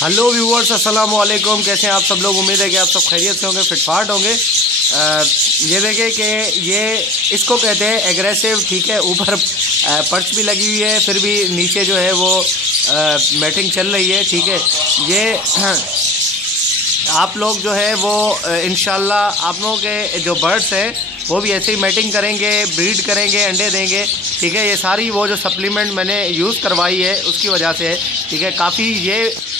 Hello viewers, अस्सलाम वालेकुम। कैसे हैं आप सब लोग? उम्मीद है कि आप सब खैरियत से होंगे, फिटफाट होंगे। ये देखें कि ये इसको कहते हैं एग्रेसिव, ठीक है। ऊपर पर्च भी लगी हुई है, फिर भी नीचे जो है वो मैटिंग चल रही है, ठीक है। ये आप लोग जो है वो इंशाल्लाह आप लोगों के जो बर्ड्स हैं वो भी ऐसे ही मैटिंग करेंगे, ब्रीड करेंगे, अंडे देंगे, ठीक है। ये सारी वो जो सप्लीमेंट मैंने यूज़ करवाई है उसकी वजह से है, ठीक है। काफ़ी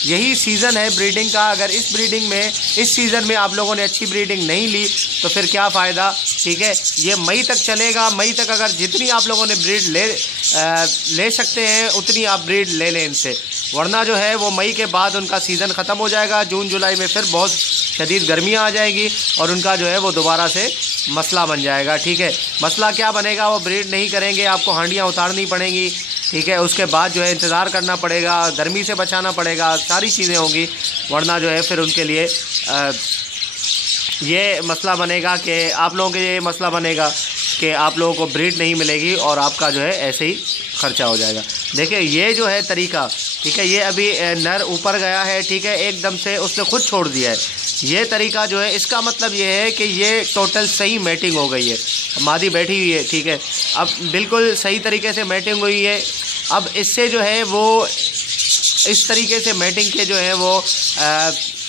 यही सीज़न है ब्रीडिंग का। अगर इस ब्रीडिंग में इस सीज़न में आप लोगों ने अच्छी ब्रीडिंग नहीं ली तो फिर क्या फ़ायदा, ठीक है। ये मई तक चलेगा। मई तक अगर जितनी आप लोगों ने ब्रीड ले सकते हैं उतनी आप ब्रीड ले लें इनसे, वरना जो है वो मई के बाद उनका सीज़न ख़त्म हो जाएगा। जून जुलाई में फिर बहुत शदीद गर्मियाँ आ जाएगी और उनका जो है वो दोबारा से मसला बन जाएगा, ठीक है। मसला क्या बनेगा? वो ब्रीड नहीं करेंगे, आपको हांडियाँ उतारनी पड़ेंगी, ठीक है। उसके बाद जो है इंतज़ार करना पड़ेगा, गर्मी से बचाना पड़ेगा, सारी चीज़ें होंगी, वरना जो है फिर उनके लिए ये मसला बनेगा कि आप लोगों के ये मसला बनेगा कि आप लोगों को ब्रीड नहीं मिलेगी और आपका जो है ऐसे ही ख़र्चा हो जाएगा। देखिए ये जो है तरीका, ठीक है, ये अभी नर ऊपर गया है, ठीक है, एकदम से उसने खुद छोड़ दिया है। ये तरीका जो है इसका मतलब ये है कि ये टोटल सही मैटिंग हो गई है। मादी बैठी हुई है, ठीक है, अब बिल्कुल सही तरीके से मैटिंग हुई है। अब इससे जो है वो इस तरीके से मैटिंग के जो है वो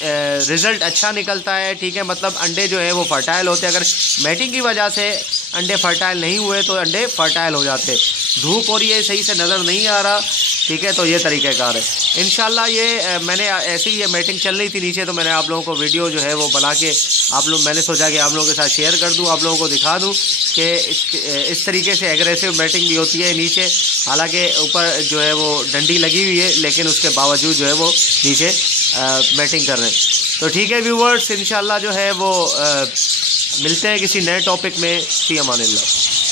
रिज़ल्ट अच्छा निकलता है, ठीक है। मतलब अंडे जो है वो फर्टाइल होते हैं। अगर मैटिंग की वजह से अंडे फर्टाइल नहीं हुए तो अंडे फर्टाइल हो जाते। धूप हो रही है, सही से नज़र नहीं आ रहा, ठीक है। तो ये तरीक़ाकार है। इंशाल्लाह ये मैंने ऐसे ही ये मैटिंग चल रही थी नीचे, तो मैंने आप लोगों को वीडियो जो है वो बना के मैंने सोचा कि आप लोगों के साथ शेयर कर दूं, आप लोगों को दिखा दूं कि इस तरीके से एग्रेसिव मैटिंग भी होती है नीचे। हालांकि ऊपर जो है वो डंडी लगी हुई है, लेकिन उसके बावजूद जो है वो नीचे मैटिंग कर रहे हैं। तो ठीक है व्यूवर्स, इंशाल्लाह जो है वो मिलते हैं किसी नए टॉपिक में। फ़ी अमानिल्लाह।